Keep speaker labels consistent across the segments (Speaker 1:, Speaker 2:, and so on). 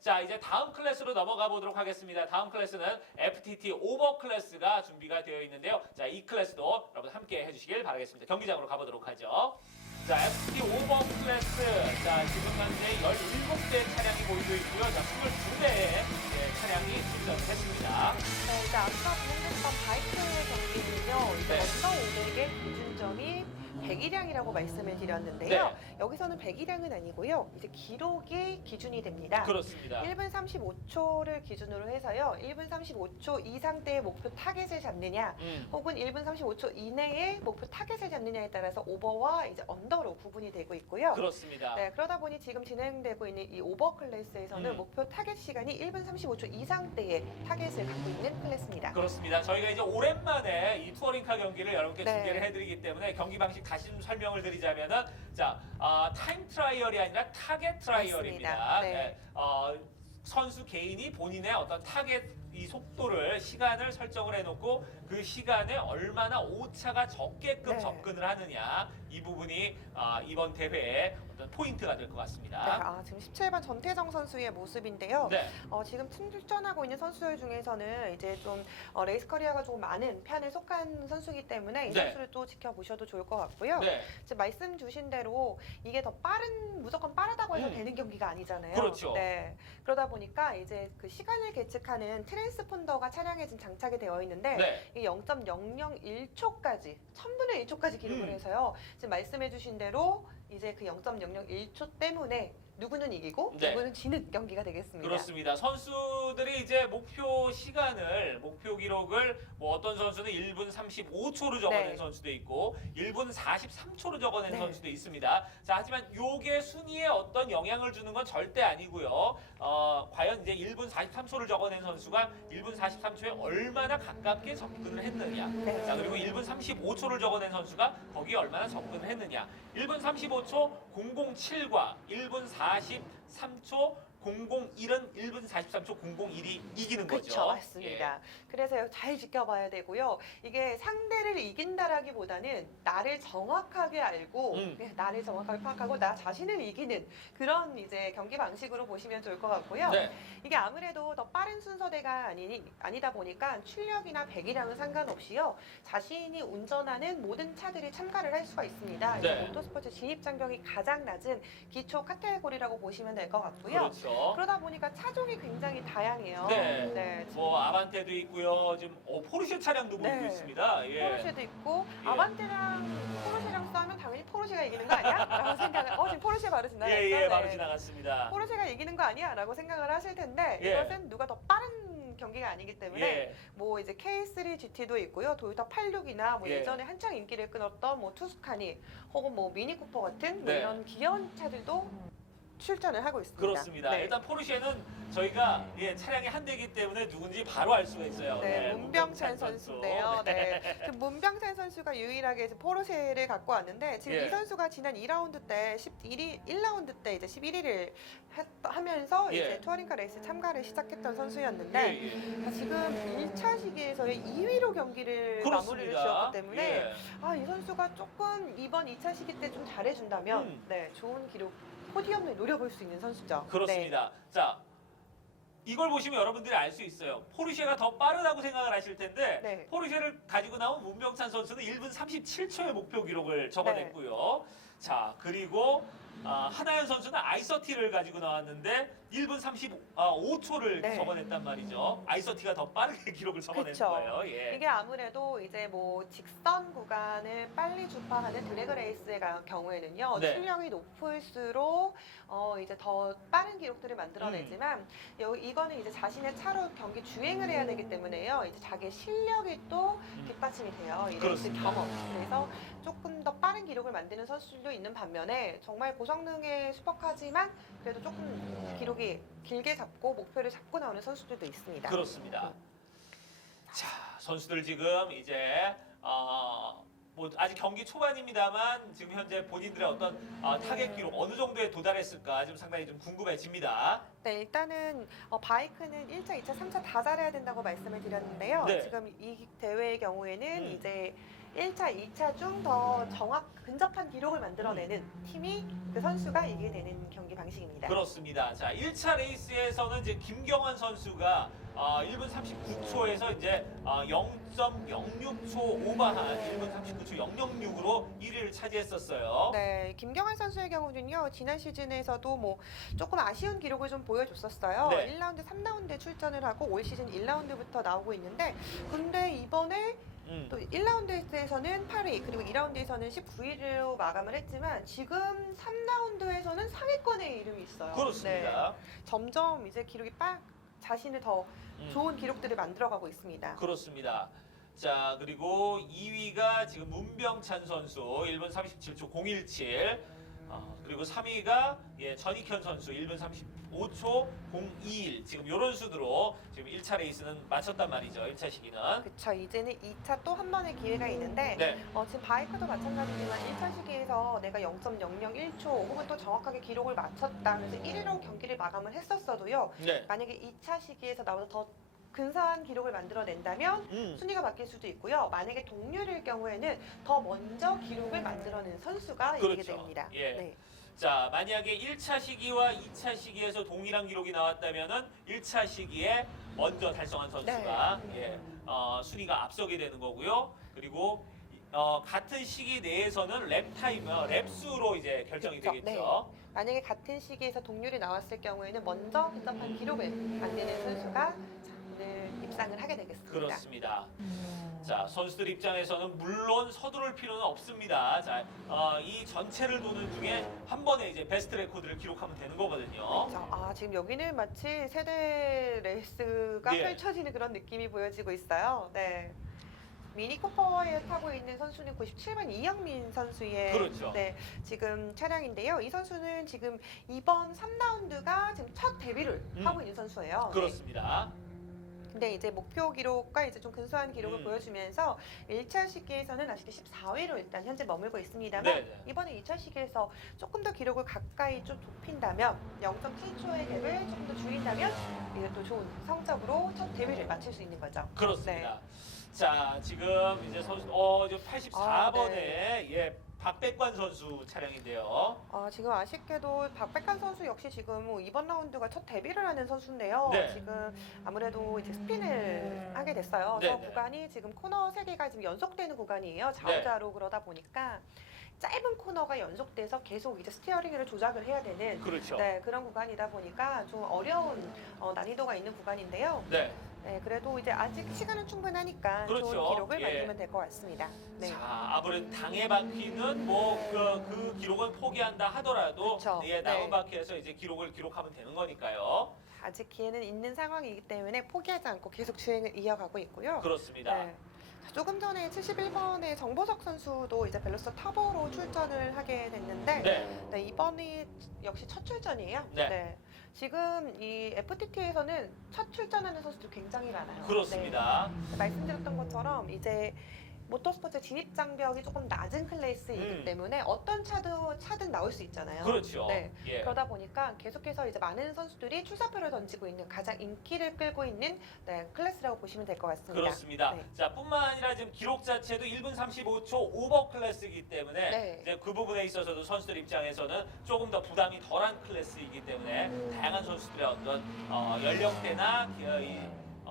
Speaker 1: 자 이제 다음 클래스로 넘어가 보도록 하겠습니다. 다음 클래스는 FTT 오버 클래스가 준비가 되어 있는데요. 자 이 클래스도 여러분 함께 해주시길 바라겠습니다. 경기장으로 가보도록 하죠. 자 FTT 오버 클래스 자 지금 현재 17대 차량이 모이고 있고요. 자 22대의 차량이 출전했습니다.
Speaker 2: 네, 이제 아까 진행됐던 바이크 경기는요. 이제
Speaker 1: 네.
Speaker 2: 언더 500의 기준점이 100일량이라고 말씀을 드렸는데요. 여기서는 100일량은 아니고요. 이제 기록이 기준이 됩니다.
Speaker 1: 그렇습니다.
Speaker 2: 1분 35초를 기준으로 해서요. 1분 35초 이상대의 목표 타겟을 잡느냐,
Speaker 1: 음.
Speaker 2: 혹은 1분 35초 이내에 목표 타겟을 잡느냐에 따라서 오버와 이제 언더로 구분이 되고 있고요.
Speaker 1: 그렇습니다.
Speaker 2: 네, 그러다 보니 지금 진행되고 있는 이 오버 클래스에서는
Speaker 1: 음.
Speaker 2: 목표 타겟 시간이 1분 35초 이상대의 타겟을 갖고 있는 클래스입니다.
Speaker 1: 그렇습니다. 저희가 이제 오랜만에 이 투어링카 경기를 여러분께
Speaker 2: 네.
Speaker 1: 중계를 해드리기 때문에 경기 방식 다시 좀 설명을 드리자면은 자 아, 타임 트라이얼이 아니라 타겟 트라이얼입니다.
Speaker 2: 맞습니다. 네.
Speaker 1: 어, 선수 개인이 본인의 어떤 타겟 이 속도를 시간을 설정을 해놓고 그 시간에 얼마나 오차가 적게끔
Speaker 2: 네.
Speaker 1: 접근을 하느냐 이 부분이 아, 이번 대회의 어떤 포인트가 될것
Speaker 2: 네,
Speaker 1: 같습니다.
Speaker 2: 아, 지금 17번 전태정 선수의 모습인데요.
Speaker 1: 네.
Speaker 2: 어, 지금 출전하고 있는 선수들 중에서는 이제 좀 어, 레이스 커리어가 조금 많은 편에 속한 선수이기 때문에 이
Speaker 1: 네.
Speaker 2: 선수를 또 지켜보셔도 좋을 것 같고요.
Speaker 1: 네.
Speaker 2: 지금 말씀 주신 대로 이게 더 빠른 무조건 빠르다고 해서
Speaker 1: 음.
Speaker 2: 되는 경기가 아니잖아요.
Speaker 1: 그렇죠.
Speaker 2: 네. 그러다 보니까 이제 그 시간을 계측하는 트랜 스폰더가 차량에 지금 장착이 되어 있는데
Speaker 1: 네.
Speaker 2: 이 0.001초까지 1000분의 1초까지 기록을
Speaker 1: 음.
Speaker 2: 해서요. 지금 말씀해주신 대로 이제 그 0.001초 때문에 누구는 이기고
Speaker 1: 네.
Speaker 2: 누구는 지는 경기가 되겠습니다.
Speaker 1: 그렇습니다. 선수들이 이제 목표 시간을 목표 기록을 뭐 어떤 선수는 1분 35초로 적어낸
Speaker 2: 네.
Speaker 1: 선수도 있고 1분 43초로 적어낸
Speaker 2: 네.
Speaker 1: 선수도 있습니다. 자 하지만 요게 순위에 어떤 영향을 주는 건 절대 아니고요. 어, 과연 이제 1분 43초를 적어낸 선수가 1분 43초에 얼마나 가깝게 접근을 했느냐.
Speaker 2: 네.
Speaker 1: 자 그리고 1분 35초를 적어낸 선수가 거기에 얼마나 접근을 했느냐. 1분 35초 007과 1분 43초 001은 1분 43초 001이 이기는 거죠.
Speaker 2: 그렇죠, 맞습니다. 그래서 잘 지켜봐야 되고요. 이게 상대를 이긴다라기보다는 나를 정확하게 알고
Speaker 1: 음.
Speaker 2: 네, 나를 정확하게 파악하고 나 자신을 이기는 그런 이제 경기 방식으로 보시면 좋을 것 같고요.
Speaker 1: 예. 네.
Speaker 2: 이게 아무래도 더 빠른 순서대가 아니니 아니다 보니까 출력이나 배기량은 상관없이요 자신이 운전하는 모든 차들이 참가를 할 수가 있습니다. 이제
Speaker 1: 네.
Speaker 2: 모터스포츠 진입 장벽이 가장 낮은 기초 카테고리라고 보시면 될 것 같고요.
Speaker 1: 그렇죠.
Speaker 2: 그러다 보니까 차종이 굉장히 다양해요.
Speaker 1: 네.
Speaker 2: 네.
Speaker 1: 뭐 아반떼도 있고요. 지금 어, 포르쉐 차량도 보이고
Speaker 2: 네.
Speaker 1: 있습니다. 예.
Speaker 2: 포르쉐도 있고
Speaker 1: 예.
Speaker 2: 아반떼랑 포르쉐랑 싸우면 당연히 포르쉐가 이기는 거 아니야? 라고 생각을 어 지금 포르쉐 바로 지나갔어.
Speaker 1: 예, 예,
Speaker 2: 네.
Speaker 1: 바로 지나갔습니다.
Speaker 2: 포르쉐가 이기는 거 아니야? 라고 생각을 하실 텐데
Speaker 1: 예.
Speaker 2: 이것은 누가 더 빠른 경기가 아니기 때문에
Speaker 1: 예.
Speaker 2: 뭐 이제 K3 GT도 있고요. 도요타 86이나 뭐
Speaker 1: 예.
Speaker 2: 예. 전에 한창 인기를 끊었던 뭐 투스카니 혹은 뭐 미니 쿠퍼 같은 뭐
Speaker 1: 네.
Speaker 2: 이런 귀여운 차들도 출전을 하고 있습니다.
Speaker 1: 그렇습니다.
Speaker 2: 네.
Speaker 1: 일단 포르쉐는 저희가 예, 차량이 한 대이기 때문에 누군지 바로 알 수가 있어요.
Speaker 2: 네, 문병찬
Speaker 1: 선수.
Speaker 2: 선수인데요. 네. 지금 문병찬 선수가 유일하게 이제 포르쉐를 갖고 왔는데 지금
Speaker 1: 예.
Speaker 2: 이 선수가 지난 2라운드 때 11위 1라운드 때 이제 11위를 하면서
Speaker 1: 예.
Speaker 2: 이제 투어링카 레이스 참가를 시작했던
Speaker 1: 예,
Speaker 2: 선수였는데
Speaker 1: 예.
Speaker 2: 지금 1차 시기에서의 2위로 경기를 마무리를
Speaker 1: 그렇습니다.
Speaker 2: 지었기 때문에
Speaker 1: 예.
Speaker 2: 아, 이 선수가 조금 이번 2차 시기 때 좀 잘해준다면
Speaker 1: 음.
Speaker 2: 네, 좋은 기록 포디움을 노려볼 수 있는 선수죠. 네.
Speaker 1: 그렇습니다. 자, 이걸 보시면 여러분들이 알 수 있어요. 포르쉐가 더 빠르다고 생각을 하실 텐데
Speaker 2: 네.
Speaker 1: 포르쉐를 가지고 나온 문병찬 선수는 1분 37초의 목표 기록을 적어냈고요.
Speaker 2: 네.
Speaker 1: 자, 그리고 아, 하나연 선수는 아이서티를 가지고 나왔는데 1분 35초를
Speaker 2: 네.
Speaker 1: 적어냈단 말이죠. 아이서티가 더 빠르게 기록을 적어낸
Speaker 2: 그쵸.
Speaker 1: 거예요. 예.
Speaker 2: 이게 아무래도 이제 뭐 직선 구간을 빨리 주파하는 드래그 레이스의 가- 경우에는요
Speaker 1: 네.
Speaker 2: 출력이 높을수록 어 이제 더 빠른 기록들을 만들어내지만
Speaker 1: 음.
Speaker 2: 여 이거는 이제 자신의 차로 경기 주행을 해야 되기 때문에요 이제 자기의 실력이 또 뒷받침이 돼요 이 레이스
Speaker 1: 음. 그렇습니다.
Speaker 2: 경험 그래서 조금 더 빠른 기록을 만드는 선수들도 있는 반면에 정말 고성능의 슈퍼카지만 그래도 조금 기록이 길게 잡고 목표를 잡고 나오는 선수들도 있습니다.
Speaker 1: 그렇습니다. 자, 선수들 지금 이제 어, 뭐 아직 경기 초반입니다만 지금 현재 본인들의 어떤 어, 타겟 기록 어느 정도에 도달했을까 지금 상당히 좀 궁금해집니다.
Speaker 2: 네, 일단은 어, 바이크는 1차, 2차, 3차 다 잘해야 된다고 말씀을 드렸는데요.
Speaker 1: 네.
Speaker 2: 지금 이 대회의 경우에는
Speaker 1: 음.
Speaker 2: 이제 1차, 2차 중더 정확 근접한 기록을 만들어내는 팀이 그 선수가 이기게 되는 경기 방식입니다.
Speaker 1: 그렇습니다. 자, 1차 레이스에서는 이제 김경환 선수가 어, 1분 39초에서 이제 어, 0.06초 오버한 1분 39초 006으로 1위를 차지했었어요.
Speaker 2: 네, 김경환 선수의 경우는요, 지난 시즌에서도 뭐 조금 아쉬운 기록을 좀 보여줬었어요.
Speaker 1: 네.
Speaker 2: 1라운드, 3라운드에 출전을 하고 올 시즌 1라운드부터 나오고 있는데, 근데 이번에
Speaker 1: 음.
Speaker 2: 또 1라운드에서는 8위, 그리고 2라운드에서는 19위로 마감을 했지만, 지금 3라운드에서는 상위권에 이름이 있어요. 네,
Speaker 1: 그렇습니다.
Speaker 2: 점점 이제 기록이 빡 자신을 더
Speaker 1: 음.
Speaker 2: 좋은 기록들을 만들어가고 있습니다.
Speaker 1: 그렇습니다. 자, 그리고 2위가 지금 문병찬 선수 1분 37초 017. 어, 그리고 3위가 예, 전익현 선수 1분 35초 021. 지금 이런 수드로 지금 1차 레이스는 마쳤단 말이죠. 1차 시기는.
Speaker 2: 그쵸, 이제는 2차 또 한 번의 기회가 있는데,
Speaker 1: 네.
Speaker 2: 어, 지금 바이크도 마찬가지지만 1차 시기에서 내가 0.001초 혹은 또 정확하게 기록을 맞췄다. 그래서 1위로 경기를 마감을 했었어도요.
Speaker 1: 네.
Speaker 2: 만약에 2차 시기에서 나보다 더 근사한 기록을 만들어낸다면
Speaker 1: 음.
Speaker 2: 순위가 바뀔 수도 있고요. 만약에 동률일 경우에는 더 먼저 기록을 만들어낸 선수가 이기게
Speaker 1: 그렇죠.
Speaker 2: 됩니다.
Speaker 1: 예.
Speaker 2: 네.
Speaker 1: 자, 만약에 1차 시기와 2차 시기에서 동일한 기록이 나왔다면은 1차 시기에 먼저 달성한 선수가
Speaker 2: 네.
Speaker 1: 예, 어, 순위가 앞서게 되는 거고요. 그리고 어, 같은 시기 내에서는 랩 타임, 어, 랩 수로 이제 결정이
Speaker 2: 그렇죠.
Speaker 1: 되겠죠.
Speaker 2: 만약에 같은 시기에서 동률이 나왔을 경우에는 먼저 근접한 기록을 만드는 선수가 자, 오늘 입상을 하게 되겠습니다.
Speaker 1: 그렇습니다. 자, 선수들 입장에서는 물론 서두를 필요는 없습니다. 자, 어, 이 전체를 도는 중에 한 번에 이제 베스트 레코드를 기록하면 되는 거거든요.
Speaker 2: 그렇죠. 아, 지금 여기는 마치 세대 레이스가
Speaker 1: 예.
Speaker 2: 펼쳐지는 그런 느낌이 보여지고 있어요. 네. 미니 쿠퍼에 타고 있는 선수는 97번 이영민 선수의
Speaker 1: 그렇죠.
Speaker 2: 네, 지금 차량인데요. 이 선수는 지금 이번 3라운드가 지금 첫 데뷔를
Speaker 1: 음.
Speaker 2: 하고 있는 선수예요. 네.
Speaker 1: 그렇습니다.
Speaker 2: 근데 이제 목표 기록과 이제 좀 근소한 기록을
Speaker 1: 음.
Speaker 2: 보여주면서 1차 시기에서는 아직도 14위로 일단 현재 머물고 있습니다만
Speaker 1: 네네.
Speaker 2: 이번에 2차 시기에서 조금 더 기록을 가까이 좀 좁힌다면 0.7초의 갭을 조금 더 줄인다면 이제 또 좋은 성적으로 첫 데뷔를 마칠 수 있는 거죠.
Speaker 1: 그렇습니다.
Speaker 2: 네.
Speaker 1: 자, 지금 이제 선수 어, 이제 84번에
Speaker 2: 아, 네.
Speaker 1: 예, 박백관 선수 차량인데요.
Speaker 2: 아, 지금 아쉽게도 박백한 선수 역시 지금 뭐 이번 라운드가 첫 데뷔를 하는 선수인데요.
Speaker 1: 네.
Speaker 2: 지금 아무래도 이제 스핀을 하게 됐어요.
Speaker 1: 네,
Speaker 2: 저
Speaker 1: 네.
Speaker 2: 구간이 지금 코너 세 개가 지금 연속되는 구간이에요. 좌우자로 그러다 보니까 짧은 코너가 연속돼서 계속 이제 스티어링을 조작을 해야 되는
Speaker 1: 그렇죠.
Speaker 2: 네, 그런 구간이다 보니까 좀 어려운 어, 난이도가 있는 구간인데요.
Speaker 1: 네.
Speaker 2: 네, 그래도 이제 아직 시간은 충분하니까
Speaker 1: 그렇죠.
Speaker 2: 좋은 기록을
Speaker 1: 예.
Speaker 2: 만들면 될 것 같습니다. 네.
Speaker 1: 자, 아무래도 당해 바퀴는 뭐그 그 기록을 포기한다 하더라도
Speaker 2: 그쵸.
Speaker 1: 예, 남은
Speaker 2: 네.
Speaker 1: 바퀴에서 이제 기록을 기록하면 되는 거니까요.
Speaker 2: 아직 기회는 있는 상황이기 때문에 포기하지 않고 계속 주행을 이어가고 있고요.
Speaker 1: 그렇습니다.
Speaker 2: 네. 자, 조금 전에 71번의 정보석 선수도 이제 벨로스 터보로 출전을 하게 됐는데
Speaker 1: 네.
Speaker 2: 네, 이번이 역시 첫 출전이에요.
Speaker 1: 네.
Speaker 2: 지금 이 FTT에서는 첫 출전하는 선수들 굉장히 많아요.
Speaker 1: 그렇습니다.
Speaker 2: 네. 말씀드렸던 것처럼 이제 모터스포츠 진입 장벽이 조금 낮은 클래스이기
Speaker 1: 음.
Speaker 2: 때문에 어떤 차도 차든 나올 수 있잖아요.
Speaker 1: 그렇죠.
Speaker 2: 네.
Speaker 1: 예.
Speaker 2: 그러다 보니까 계속해서 이제 많은 선수들이 출사표를 던지고 있는 가장 인기를 끌고 있는 네, 클래스라고 보시면 될 것 같습니다.
Speaker 1: 그렇습니다.
Speaker 2: 네.
Speaker 1: 자, 뿐만 아니라 지금 기록 자체도 1분 35초 오버 클래스이기 때문에
Speaker 2: 네.
Speaker 1: 이제 그 부분에 있어서도 선수들 입장에서는 조금 더 부담이 덜한 클래스이기 때문에 다양한 선수들의 어떤 어, 연령대나 기- 어, 이,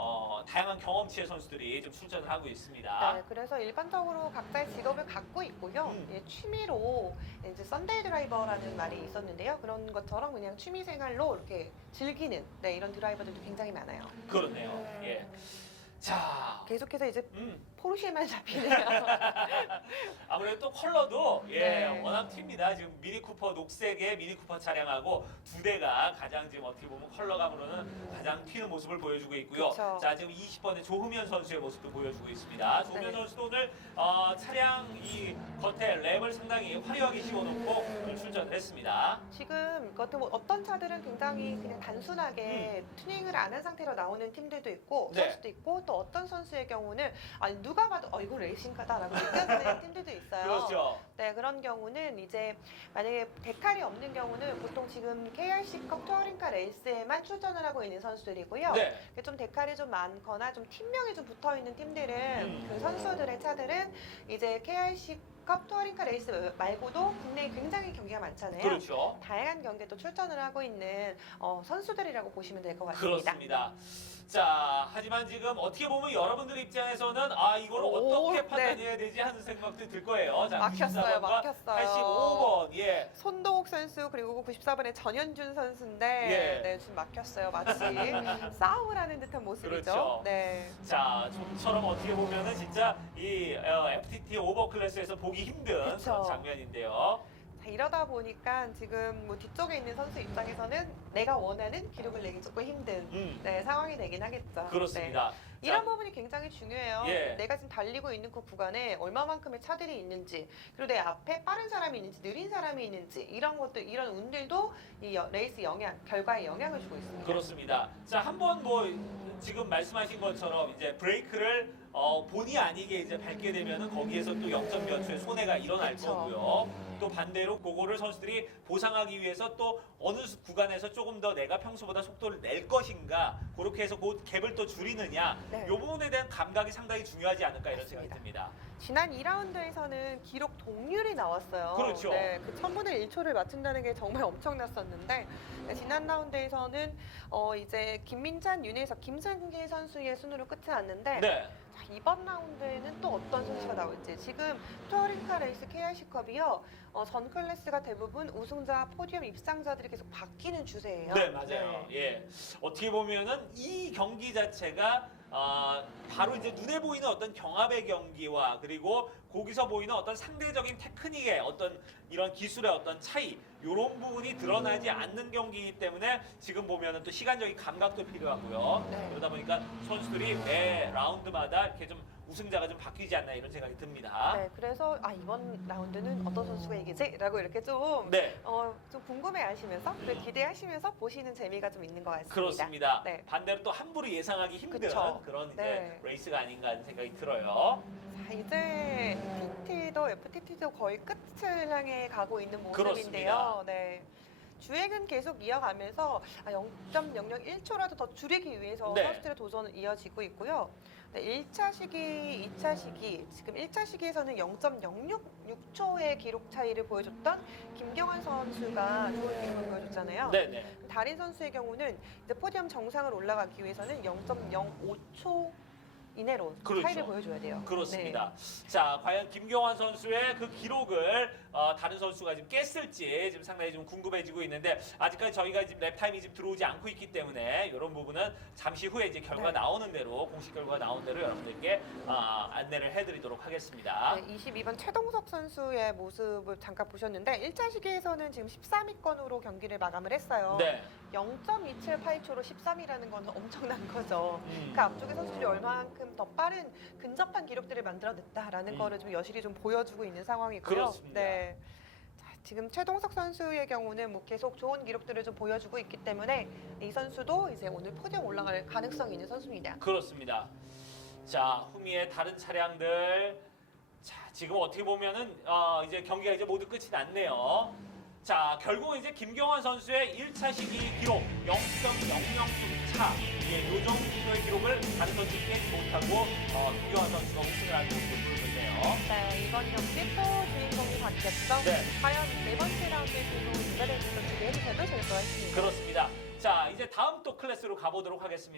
Speaker 1: 어, 다양한 경험치의 선수들이 좀 출전을 하고 있습니다.
Speaker 2: 네, 그래서 일반적으로 각자의 직업을 갖고 있고요.
Speaker 1: 음.
Speaker 2: 예, 취미로 이제 썬데이 드라이버라는 말이 있었는데요. 그런 것처럼 그냥 취미 생활로 이렇게 즐기는 네, 이런 드라이버들도 굉장히 많아요.
Speaker 1: 그렇네요. 예. 자,
Speaker 2: 계속해서 이제
Speaker 1: 음,
Speaker 2: 포르쉐만 잡히네요.
Speaker 1: 아무래도 또 컬러도 예,
Speaker 2: 네.
Speaker 1: 워낙 튑니다. 지금 미니 쿠퍼 녹색의 미니 쿠퍼 차량하고 두 대가 가장 지금 어떻게 보면 컬러감으로는 가장 튀는 모습을 보여주고 있고요.
Speaker 2: 그쵸.
Speaker 1: 자, 지금 20번의 조흠현 선수의 모습도 보여주고 있습니다. 조흠현
Speaker 2: 네.
Speaker 1: 선수도 오늘 어, 차량 이 겉에 랩을 상당히 화려하게 씌워놓고 오늘 출전을 했습니다.
Speaker 2: 지금 같은 뭐 어떤 차들은 굉장히 그냥 단순하게 튜닝을 안 한 상태로 나오는 팀들도 있고
Speaker 1: 네.
Speaker 2: 선수도 있고 또 어떤 선수의 경우는 아니 누가 봐도 어 이거 레이싱카다라고 느껴지는 팀들도 있어요.
Speaker 1: 그렇죠.
Speaker 2: 네 그런 경우는 이제 만약에 데칼이 없는 경우는 보통 지금 KRC컵 투어링카 레이스에만 출전을 하고 있는 선수들이고요.
Speaker 1: 네.
Speaker 2: 좀 데칼이 좀 많거나 좀 팀명이 좀 붙어 있는 팀들은
Speaker 1: 음.
Speaker 2: 그 선수들의 차들은 이제 KRC 컵 투어링카 레이스 말고도 국내에 굉장히 경기가 많잖아요.
Speaker 1: 그렇죠.
Speaker 2: 다양한 경기에 또 출전을 하고 있는 어, 선수들이라고 보시면 될 것 같습니다.
Speaker 1: 그렇습니다. 자, 하지만 지금 어떻게 보면 여러분들 입장에서는 아 이걸
Speaker 2: 오,
Speaker 1: 어떻게
Speaker 2: 네.
Speaker 1: 판단해야 되지 하는 생각도 들 거예요. 자,
Speaker 2: 막혔어요,
Speaker 1: 94번과
Speaker 2: 막혔어요.
Speaker 1: 85번, 예,
Speaker 2: 손동욱 선수 그리고 94번의 전현준 선수인데
Speaker 1: 예.
Speaker 2: 네, 지금 막혔어요. 마치 하는 듯한 모습이죠.
Speaker 1: 그렇죠.
Speaker 2: 네.
Speaker 1: 자, 좀처럼 어떻게 보면은 진짜 이 어, FTT 오버 클래스에서 보기 힘든
Speaker 2: 그쵸.
Speaker 1: 그런 장면인데요.
Speaker 2: 자, 이러다 보니까 지금 뭐 뒤쪽에 있는 선수 입장에서는 내가 원하는 기록을 내기 조금 힘든
Speaker 1: 음,
Speaker 2: 네, 상황이 되긴 하겠죠. 네.
Speaker 1: 그렇습니다.
Speaker 2: 이런
Speaker 1: 자,
Speaker 2: 부분이 굉장히 중요해요.
Speaker 1: 예.
Speaker 2: 내가 지금 달리고 있는 그 구간에 얼마만큼의 차들이 있는지, 그리고 내 앞에 빠른 사람이 있는지, 느린 사람이 있는지, 이런 것들, 이런 운들도 이 여- 레이스 영향, 결과에 영향을 주고 있습니다.
Speaker 1: 그렇습니다. 자, 한번 뭐 지금 말씀하신 것처럼 이제 브레이크를 어, 본의 아니게 이제 밟게 되면은 거기에서 또 0점 몇 초의 손해가 일어날
Speaker 2: 그쵸.
Speaker 1: 거고요. 또 반대로 그거를 선수들이 보상하기 위해서 또 어느 수- 구간에서 조금 더 내가 평소보다 속도를 낼 것인가 그렇게 해서 그 갭을 또 줄이느냐
Speaker 2: 네.
Speaker 1: 이 부분에 대한 감각이 상당히 중요하지 않을까 이런. 생각이 듭니다.
Speaker 2: 지난 2라운드에서는 기록 동률이 나왔어요.
Speaker 1: 그렇죠.
Speaker 2: 네, 그 1000분의 1초를 맞춘다는 게 정말 엄청났었는데 네, 지난 라운드에서는 어, 이제 김민찬, 윤혜석, 김승기 선수의 순으로 끝이 났는데
Speaker 1: 네.
Speaker 2: 자, 이번 라운드에는 또 어떤 선수가 나올지 지금 투어링카 레이스 KRC컵이요 어, 전 클래스가 대부분 우승자 포디움 입상자들이 계속 바뀌는 추세예요.
Speaker 1: 네, 맞아요. 예. 어떻게 보면은 이 경기 자체가 아, 바로 이제 눈에 보이는 어떤 경합의 경기와 그리고 거기서 보이는 어떤 상대적인 테크닉의 어떤 이런 기술의 어떤 차이 이런 부분이 드러나지 않는 경기이기 때문에 지금 보면은 또 시간적인 감각도 필요하고요.
Speaker 2: 네.
Speaker 1: 그러다 보니까 선수들이 매 라운드마다 이렇게 좀 우승자가 좀 바뀌지 않나 이런 생각이 듭니다.
Speaker 2: 네, 그래서 아 이번 라운드는 어떤 선수가 이기지?라고 이렇게 좀
Speaker 1: 네.
Speaker 2: 어, 좀 궁금해하시면서 그리고 기대하시면서 보시는 재미가 좀 있는 것 같습니다.
Speaker 1: 그렇습니다.
Speaker 2: 네.
Speaker 1: 반대로 또 함부로 예상하기 힘든
Speaker 2: 그쵸.
Speaker 1: 그런 이제
Speaker 2: 네.
Speaker 1: 레이스가 아닌가 하는 생각이 들어요.
Speaker 2: 자, 이제 TT도 FTT도 거의 끝을 향해 가고 있는
Speaker 1: 그렇습니다.
Speaker 2: 모습인데요. 네. 주행은 계속 이어가면서 아, 0.001초라도 더 줄이기 위해서
Speaker 1: 네.
Speaker 2: 선수들의 도전은 이어지고 있고요. 네, 1차 시기, 2차 시기, 지금 1차 시기에서는 0.066초의 기록 차이를 보여줬던 김경환 선수가 좋은 기록을 보여줬잖아요.
Speaker 1: 네 네.
Speaker 2: 다린 선수의 경우는 이제 포디움 정상을 올라가기 위해서는 0.05초 이내로
Speaker 1: 그렇죠.
Speaker 2: 차이를 보여줘야 돼요.
Speaker 1: 그렇습니다. 자, 과연 김경환 선수의 그 기록을 어, 다른 선수가 지금 깼을지 지금 상당히 좀 궁금해지고 있는데 아직까지 저희가 지금 랩 타임이 지금 들어오지 않고 있기 때문에 이런 부분은 잠시 후에 이제 결과
Speaker 2: 네.
Speaker 1: 나오는 대로 공식 결과가 나오는 대로 여러분들께 아, 안내를 해드리도록 하겠습니다.
Speaker 2: 네, 22번 최동석 선수의 모습을 잠깐 보셨는데 1차 시기에서는 지금 13위권으로 경기를 마감을 했어요.
Speaker 1: 네.
Speaker 2: 0.278초로 13위라는 건 엄청난 거죠.
Speaker 1: 음.
Speaker 2: 그 앞쪽의 선수들이 얼마만큼 더 빠른 근접한 기록들을 만들어냈다라는
Speaker 1: 음.
Speaker 2: 거를 좀 여실히 좀 보여주고 있는 상황이고요.
Speaker 1: 그렇습니다.
Speaker 2: 네. 자, 지금 최동석 선수의 경우는 뭐 계속 좋은 기록들을 좀 보여주고 있기 때문에 이 선수도 이제 오늘 포디움 올라갈 가능성이 있는 선수입니다.
Speaker 1: 그렇습니다. 자, 후미의 다른 차량들. 자, 지금 어떻게 보면은 어, 이제 경기가 이제 모두 끝이 났네요. 자, 결국은 이제 김경환 선수의 1차 시기 기록 0.00 좀 차. 예, 요 정도의 기록을 깨지 못하고 어, 김경환 선수가 우승을 하는 모습을 보여줬네요.
Speaker 2: 네, 이번 경기 또 주인공이 바뀌었죠.
Speaker 1: 네.
Speaker 2: 과연 네 번째 라운드에서도 은메달을 기대해주셔도 될것 같습니다.
Speaker 1: 그렇습니다. 자, 이제 다음 또 클래스로 가보도록 하겠습니다.